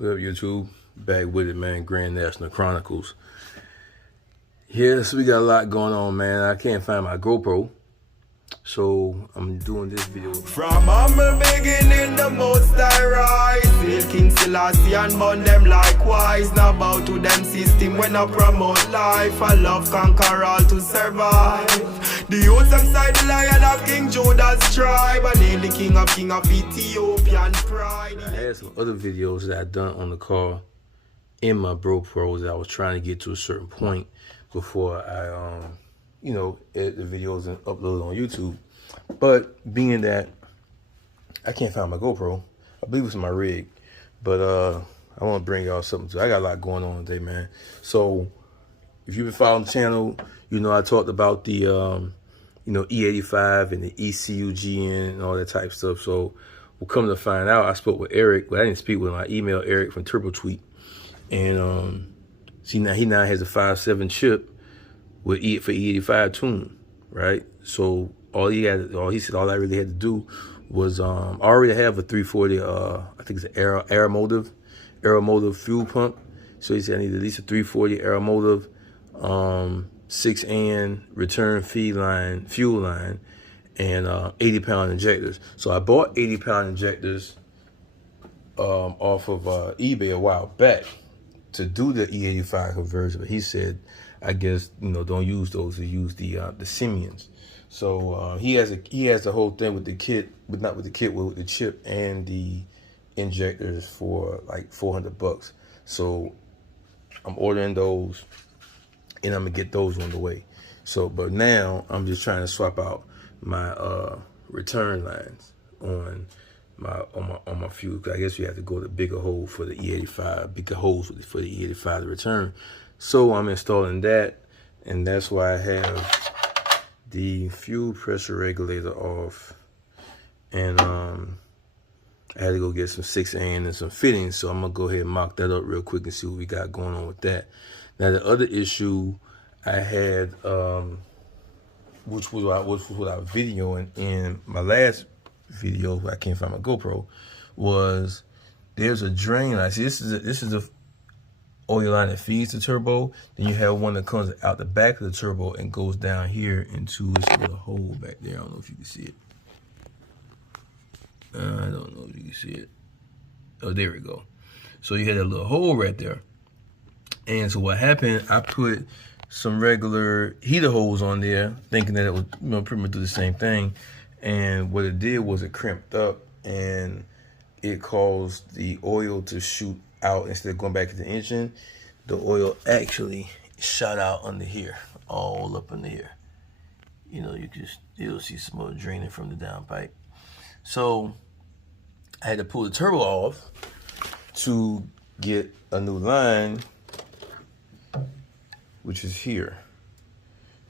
What up, YouTube? Back with it, man. Grand National Chronicles. Yes, we got a lot going on, man. I can't find my GoPro, so I'm doing this video. From humble beginning, the most I rise. Hail King Selassie and burn them likewise. Now bow to them system when I promote life. I love conquer all to survive. The youth inside the lion of King Judah's tribe. And hail the king of Ethiopian pride. I had some other videos that I done on the car in my GoPros that I was trying to get to a certain point before I edit the videos and upload on YouTube. But being that I can't find my GoPro, I believe it's in my rig, but I want to bring y'all something too. I got a lot going on today, man. So if you've been following the channel, you know I talked about the E85 and the ECUGN and all that type of stuff. So we'll come to find out, I spoke with Eric. Well, I didn't speak with him. I emailed Eric from Turbo Tweek, and see, now he has a 5.7 chip with for E85 tune, right? So all he said all I really had to do was I already have a 340 I think it's an Aeromotive fuel pump. So he said I need at least a 340 Aeromotive 6N return fuel line and 80-pound injectors. So I bought 80-pound injectors off of eBay a while back to do the E85 conversion, but he said, I guess, don't use those, to use the Siemens. So he has the whole thing with the kit, but not with the kit, with the chip and the injectors for like $400. So I'm ordering those, and I'm gonna get those on the way. So, but now I'm just trying to swap out my return lines on my fuel. Cause I guess you have to go to bigger hole for the E85, bigger holes for the E85 to return. So I'm installing that, and that's why I have the fuel pressure regulator off, and I had to go get some 6N and some fittings. So I'm gonna go ahead and mock that up real quick and see what we got going on with that. Now the other issue I had, which was what I was videoing in my last video, I can't find my GoPro, was there's a drain line. See, this is the oil line that feeds the turbo. Then you have one that comes out the back of the turbo and goes down here into this little hole back there. I don't know if you can see it. I don't know if you can see it. Oh, there we go. So you had a little hole right there. And so what happened, I put some regular heater hose on there, thinking that it would pretty much do the same thing. And what it did was it crimped up, and it caused the oil to shoot out instead of going back to the engine. The oil actually shot out under here, all up under here. You'll see some more draining from the downpipe. So I had to pull the turbo off to get a new line, which is here,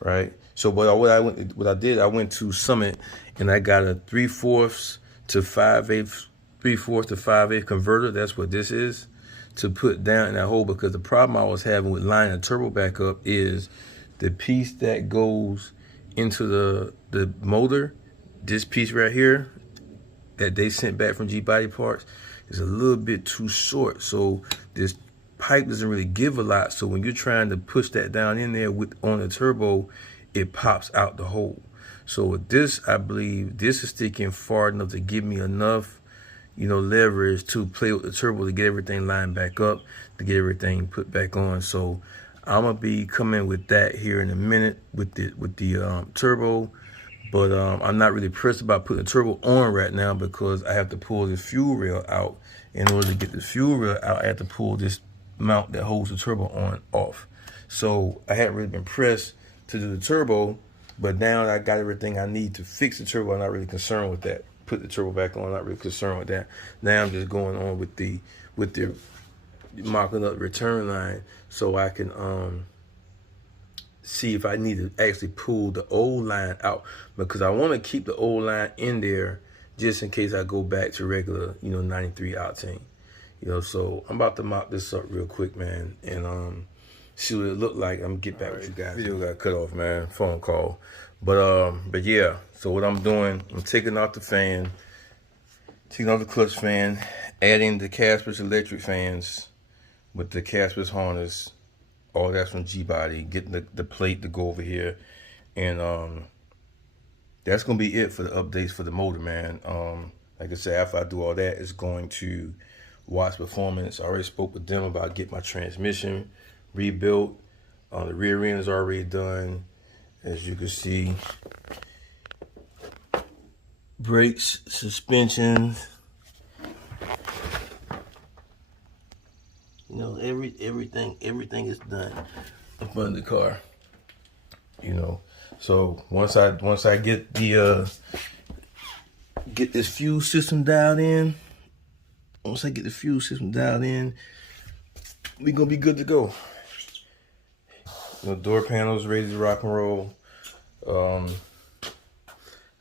right? So what I did, I went to Summit and I got a 3/4 to 5/8, 3/4 to 5/8 converter. That's what this is, to put down in that hole, because the problem I was having with lining the turbo back up is the piece that goes into the motor, this piece right here that they sent back from G Body Parts, is a little bit too short. So this pipe doesn't really give a lot. So when you're trying to push that down in there on the turbo, it pops out the hole. So with this, I believe this is sticking far enough to give me enough, leverage to play with the turbo to get everything lined back up, to get everything put back on. So I'm gonna be coming with that here in a minute with the turbo. But I'm not really pressed about putting the turbo on right now, because I have to pull the fuel rail out. In order to get the fuel rail out, I have to pull this mount that holds the turbo on off. So I haven't really been pressed to do the turbo, but now I got everything I need to fix the turbo. I'm not really concerned with that. Put the turbo back on, not really concerned with that. Now I'm just going on with the mocking up return line, so I can see if I need to actually pull the old line out, because I want to keep the old line in there just in case I go back to regular 93 octane. So I'm about to mock this up real quick, man, and see what it looked like. I'm gonna get back with you guys. Video got cut off, man, phone call. But yeah, so what I'm doing, I'm taking off the fan, taking off the clutch fan, Adding the Casper's electric fans with the Casper's harness, all that's from G-Body. Getting the plate to go over here, and that's gonna be it for the updates for the motor, man. Like I said, after I do all that, it's going to Watts Performance. I already spoke with them about getting my transmission rebuilt. The rear end is already done, as you can see. Brakes, suspensions, you know, everything is done in front of the car. You know, so once I get the get this fuel system dialed in, we're gonna be good to go. You know, door panels ready to rock and roll.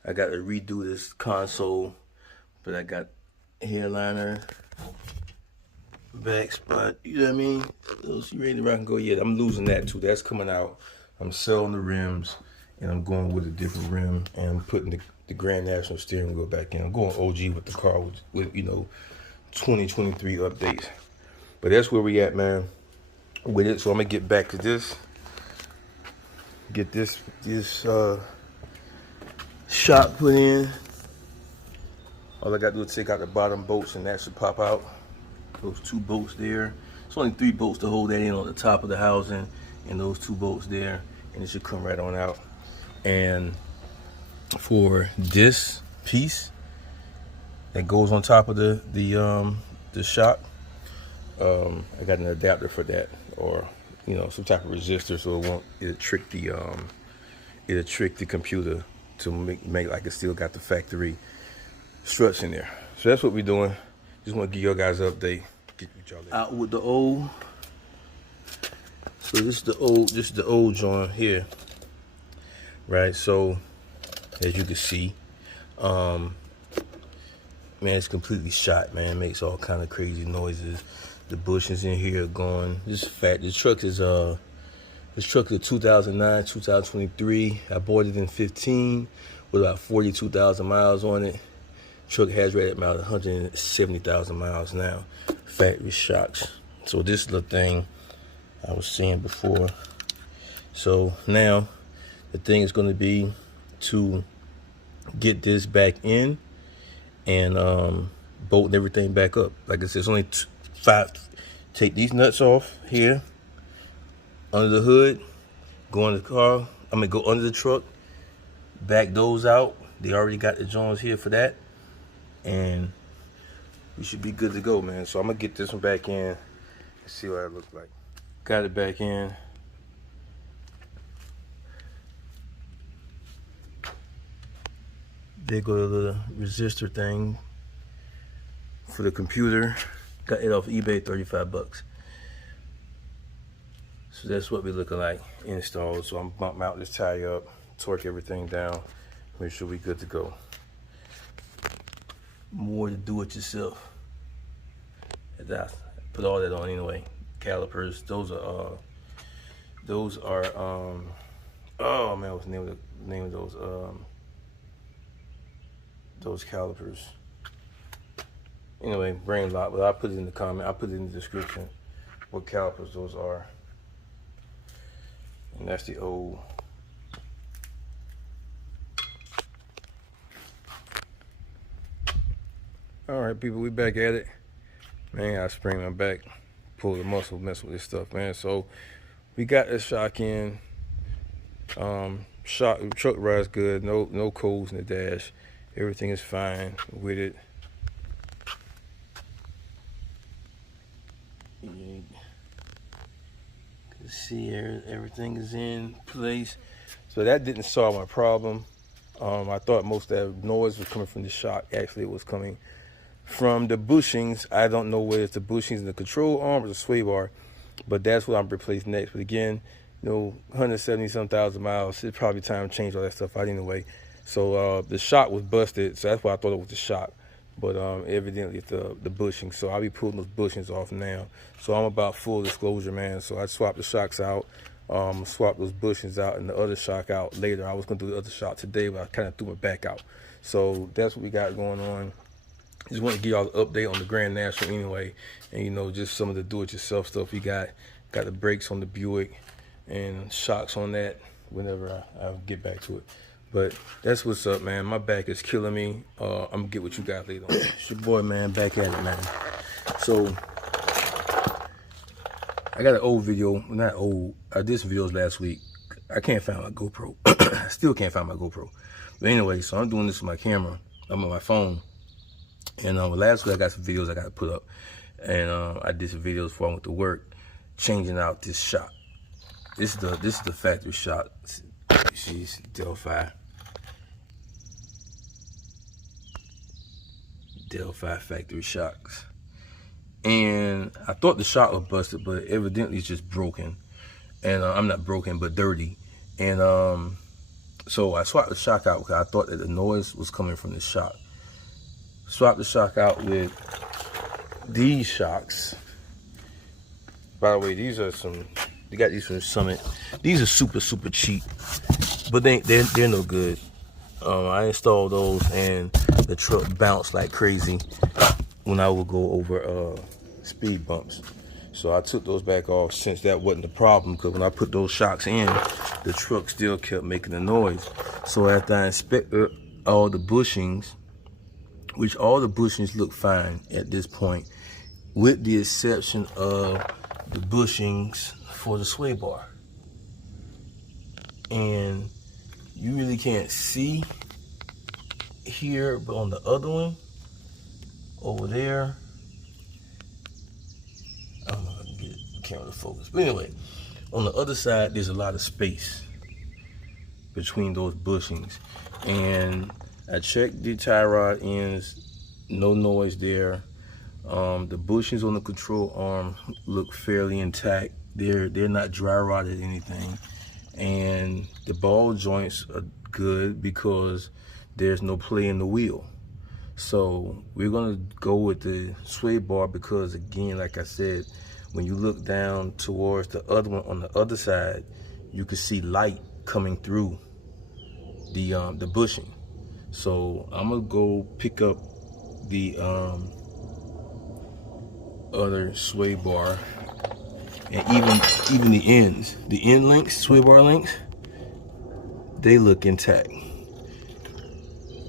I got to redo this console, but I got hairliner, back spot, you know what I mean? Those ready to rock and go. Yeah, I'm losing that too. That's coming out. I'm selling the rims, and I'm going with a different rim, and I'm putting the Grand National steering wheel back in. I'm going OG with the car with you know, 2023 updates. But that's where we at, man, with it. So I'm gonna get back to this. Get this shock put in. All I got to do is take out the bottom bolts, and that should pop out. Those 2 bolts there. It's only 3 bolts to hold that in on the top of the housing, and those 2 bolts there, and it should come right on out. And for this piece that goes on top of the shock, I got an adapter for that, or you know, some type of resistor, so it'll trick the computer to make like it still got the factory struts in there. So that's what we're doing. Just want to give you guys an update. Out with the old. So this is the old joint here, right? So as you can see, man, it's completely shot, man. It makes all kind of crazy noises. The bushings in here are gone. This truck is a 2009, 2023. I bought it in 15 with about 42,000 miles on it. Truck has right at about 170,000 miles now. Factory shocks. So this is the thing I was saying before. So now the thing is going to be to get this back in and bolt everything back up. Like I said, it's only 5. Take these nuts off here under the hood, go in the car. Go under the truck, back those out. They already got the joints here for that, and we should be good to go, man. So I'm gonna get this one back in and see what it looks like. Got it back in. There go the resistor thing for the computer. Got it off eBay, 35 bucks. So that's what we're looking like installed. So I'm bump mount this tire up, torque everything down, make sure we're good to go. More to do it yourself. I put all that on anyway. Calipers, those are oh man, what's the name of those calipers? Anyway, brain lock, but I'll put it in the comment. I'll put it in the description what calipers those are. And that's the old. All right, people, we back at it. Man, I sprained my back, pulled the muscle, mess with this stuff, man. So we got this shock in. Truck rides good. No codes in the dash. Everything is fine with it. You can see everything is in place. So that didn't solve my problem. I thought most of that noise was coming from the shock. Actually, it was coming from the bushings. I don't know whether it's the bushings in the control arm or the sway bar, but that's what I'm replacing next. But again, you know, 170-some thousand miles. It's probably time to change all that stuff out anyway. So the shock was busted, so that's why I thought it was the shock. But evidently it's the bushing. So I'll be pulling those bushings off now. So I'm about full disclosure, man. So I swapped the shocks out, swapped those bushings out, and the other shock out later. I was gonna do the other shock today, but I kind of threw my back out. So that's what we got going on. Just want to give y'all an update on the Grand National anyway, and you know, just some of the do-it-yourself stuff. You got the brakes on the Buick and shocks on that. Whenever I'll get back to it. But that's what's up, man. My back is killing me. I'm gonna get with you guys later on. It's your boy, man, back at it, man. So I got an old video, not old. I did some videos last week. I can't find my GoPro. I still can't find my GoPro. But anyway, so I'm doing this with my camera. I'm on my phone. And last week I got some videos I got to put up. And I did some videos before I went to work, changing out this shock. This is the factory shock. She's Delphi factory shocks. And I thought the shock was busted, but evidently it's just broken. And I'm not broken, but dirty. And so I swapped the shock out because I thought that the noise was coming from the shock. Swapped the shock out with these shocks. By the way, these are some. They got these from Summit. These are super cheap, but they're no good. I installed those and the truck bounced like crazy when I would go over speed bumps. So I took those back off since that wasn't the problem, because when I put those shocks in, the truck still kept making the noise. So after I inspected all the bushings, which all the bushings look fine at this point, with the exception of the bushings for the sway bar. And you really can't see here, but on the other one over there, I don't know if I can get the camera to focus, but anyway, on the other side there's a lot of space between those bushings. And I checked the tie rod ends, no noise there. The bushings on the control arm look fairly intact. They're not dry rotted or anything. And the ball joints are good because there's no play in the wheel. So we're gonna go with the sway bar because, again, like I said, when you look down towards the other one on the other side, you can see light coming through the bushing. So I'm gonna go pick up the other sway bar, and even the ends, the end links, sway bar links, they look intact.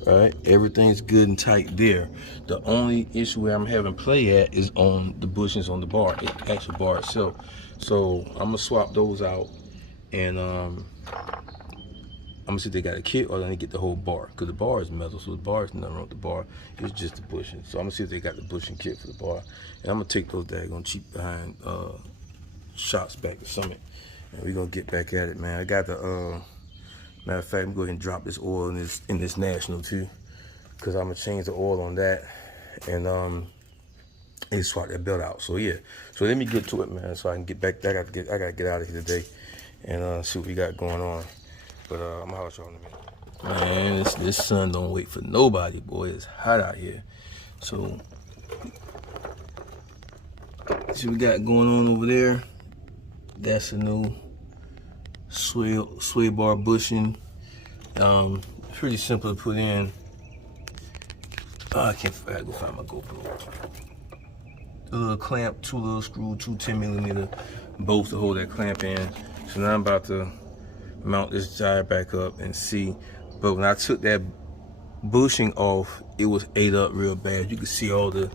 All right, everything's good and tight there. The only issue where I'm having play at is on the bushings on the bar, the actual bar itself. So I'm gonna swap those out, and I'm gonna see if they got a kit or they get the whole bar, because the bar is metal, so the bar is nothing wrong with the bar. It's just the bushing. So I'm gonna see if they got the bushing kit for the bar, and I'm gonna take those daggone cheap behind shots back to Summit, and we're gonna get back at it, man. I got the matter of fact, I'm going to go ahead and drop this oil in this National too, because I'm gonna change the oil on that, and swap that belt out. So yeah, so let me get to it, man, so I can get back. I gotta get out of here today and see what we got going on. But I'm gonna holler at y'all in a minute. Man, this sun don't wait for nobody, boy. It's hot out here. So see what we got going on over there. That's a new sway bar bushing. Pretty simple to put in. I gotta go find my GoPro. A little clamp, two little screws, two 10mm bolts to hold that clamp in. So now I'm about to mount this tire back up and see. But when I took that bushing off, it was ate up real bad. You can see all the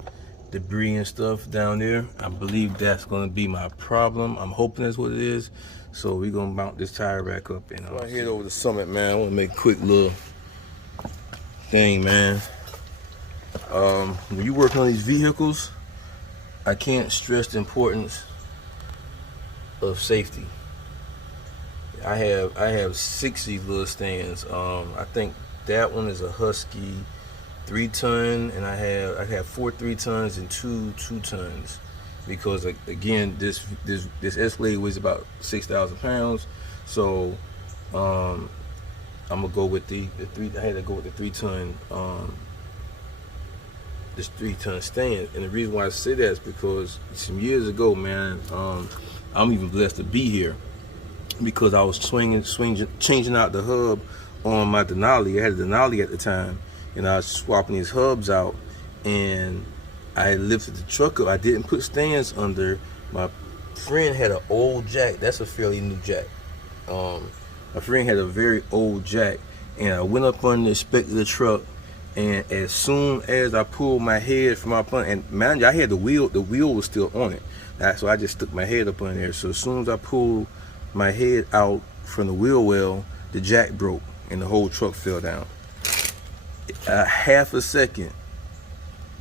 debris and stuff down there. I believe that's gonna be my problem. I'm hoping that's what it is. So we're gonna mount this tire back up, and I head over to Summit, man. I wanna make a quick little thing, man. When you work on these vehicles, I can't stress the importance of safety. I have 60 little stands. I think that one is a Husky 3-ton, and I have 4 3-tons and 2 2-tons. Because again, this Escalade weighs about 6,000 pounds, so I'm gonna go with the 3. I had to go with the 3-ton, this 3-ton stand. And the reason why I say that is because some years ago, man, I'm even blessed to be here, because I was changing out the hub on my Denali. I had a Denali at the time, and I was swapping these hubs out, and I lifted the truck up. I didn't put stands under. My friend had an old jack. That's a fairly new jack. My friend had a very old jack, and I went up under, inspected the truck, and as soon as I pulled my head from up under, and mind you, I had the wheel was still on it. So I just stuck my head up under there. So as soon as I pulled my head out from the wheel well, the jack broke and the whole truck fell down. A half a second,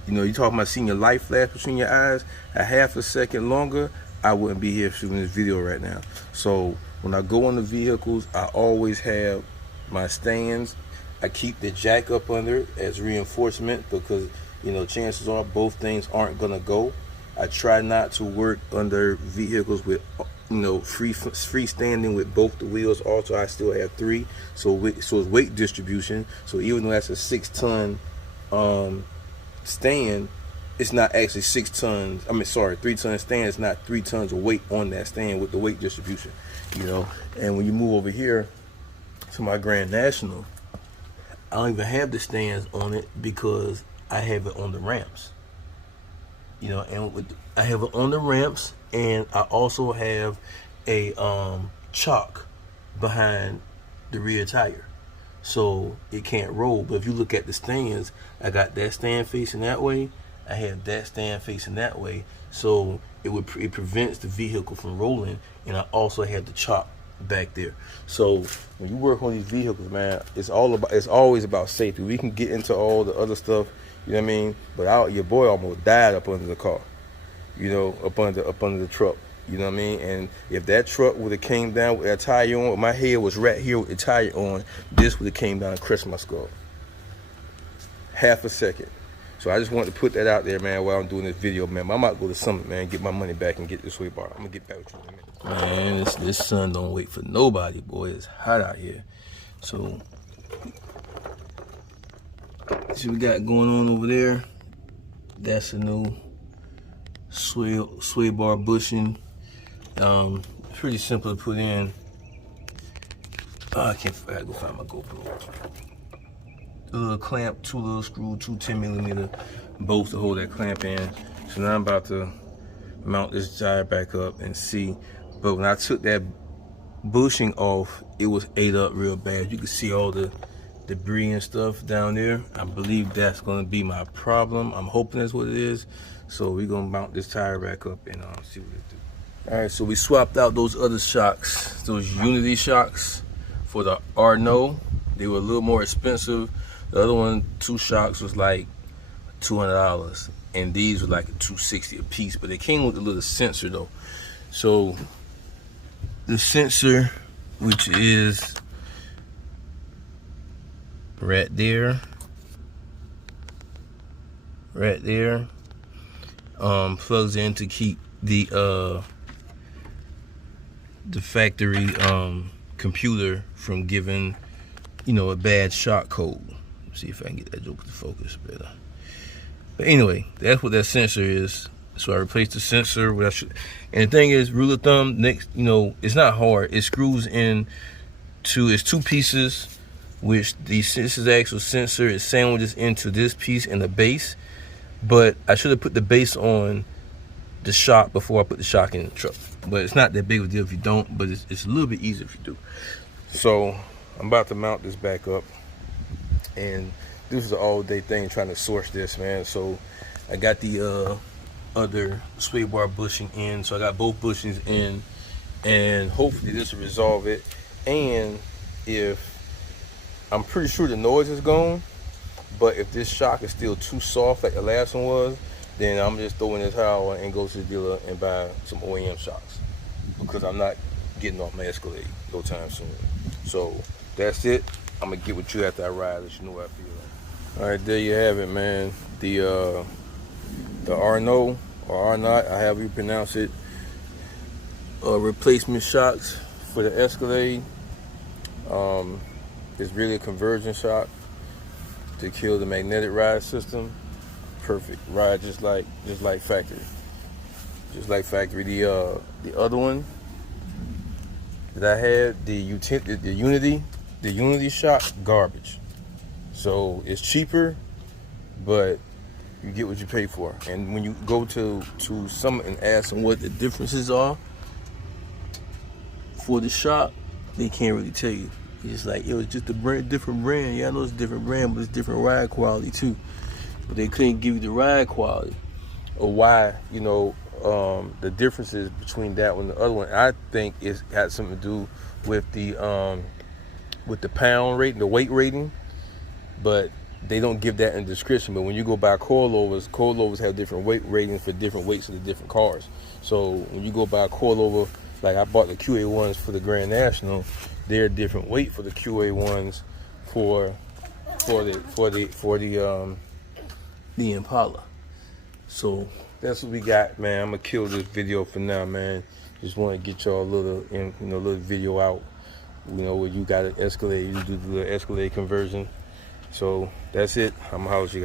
you know, you talking about seeing your light flash between your eyes, a half a second longer, I wouldn't be here shooting this video right now. So when I go on the vehicles, I always have my stands. I keep the jack up under it as reinforcement because, you know, chances are both things aren't gonna go. I try not to work under vehicles with, you know, freestanding with both the wheels. Also, I still have 3, so it's weight distribution. So even though that's a 6-ton stand, it's not actually 6 tons. 3-ton stand. It's not 3 tons of weight on that stand with the weight distribution, you know. And when you move over here to my Grand National, I don't even have the stands on it because I have it on the ramps. You know, and I have it on the ramps, and I also have a chock behind the rear tire, so it can't roll. But if you look at the stands, I got that stand facing that way, I have that stand facing that way, so it prevents the vehicle from rolling, and I also have the chock back there. So when you work on these vehicles, man, it's always about safety. We can get into all the other stuff, you know what I mean? But your boy almost died up under the car, you know, up under the truck, you know what I mean? And if that truck would have came down with that tire on, my head was right here with the tire on, this would have came down and crushed my skull. Half a second. So I just wanted to put that out there, man, while I'm doing this video, man. I might go to Summit, man, get my money back and get this sweet bar. I'm gonna get back with you in a minute. Man, this sun don't wait for nobody, boy. It's hot out here. So see what we got going on over there. That's a new sway bar bushing. Pretty simple to put in. I gotta go find my GoPro. A little clamp, 2 little screws, 2 10mm bolts to hold that clamp in. So now I'm about to mount this tire back up and see. But when I took that bushing off, it was ate up real bad. You can see all the debris and stuff down there. I believe that's gonna be my problem. I'm hoping that's what it is. So we're gonna mount this tire back up and see what it do. All right, so we swapped out those other shocks, those Unity shocks, for the Anott. They were a little more expensive. The other one, 2 shocks, was like $200, and these were like $260 a piece. But they came with a little sensor though. So the sensor, which is right there, plugs in to keep the factory computer from giving, you know, a bad shock code. Let's see if I can get that joke to focus better. But anyway, that's what that sensor is. So I replaced the sensor. And the thing is, rule of thumb, next, you know, it's not hard. It screws in to, it's 2 pieces, which this is the actual sensor. It sandwiches into this piece and the base. But I should have put the base on the shock before I put the shock in the truck. But it's not that big of a deal if you don't, but it's a little bit easier if you do. So I'm about to mount this back up, and this is an all-day thing trying to source this, man. So I got the other sway bar bushing in, so I got both bushings in, and hopefully this will resolve it. And if I'm pretty sure the noise is gone, but if this shock is still too soft like the last one was, then I'm just throwing this towel and go to the dealer and buy some OEM shocks, because I'm not getting off my Escalade no time soon. So that's it. I'm gonna get with you after I ride, let you know what I feel like. All right, there you have it, man. The Anott, or Anott, however you pronounce it, replacement shocks for the Escalade. It's really a conversion shock to kill the magnetic ride system. Perfect ride, just like factory. The other one that I had, the Unity shock, garbage. So it's cheaper, but you get what you pay for. And when you go to some and ask them what the differences are for the shock, they can't really tell you. It's just like, it was just a different brand. Yeah, I know it's a different brand, but it's different ride quality too. But they couldn't give you the ride quality or why, you know, the differences between that one and the other one. I think it's got something to do with the pound rating, the weight rating, but they don't give that in the description. But when you go buy coilovers have different weight ratings for different weights of the different cars. So when you go buy a coilover, like I bought the QA1s for the Grand National, they're a different weight for the QA1s for the Impala. So that's what we got, man. I'm gonna kill this video for now, man. Just want to get y'all a little, little video out. You know, where you got an Escalade, you do the Escalade conversion. So that's it. I'm gonna holler at you guys.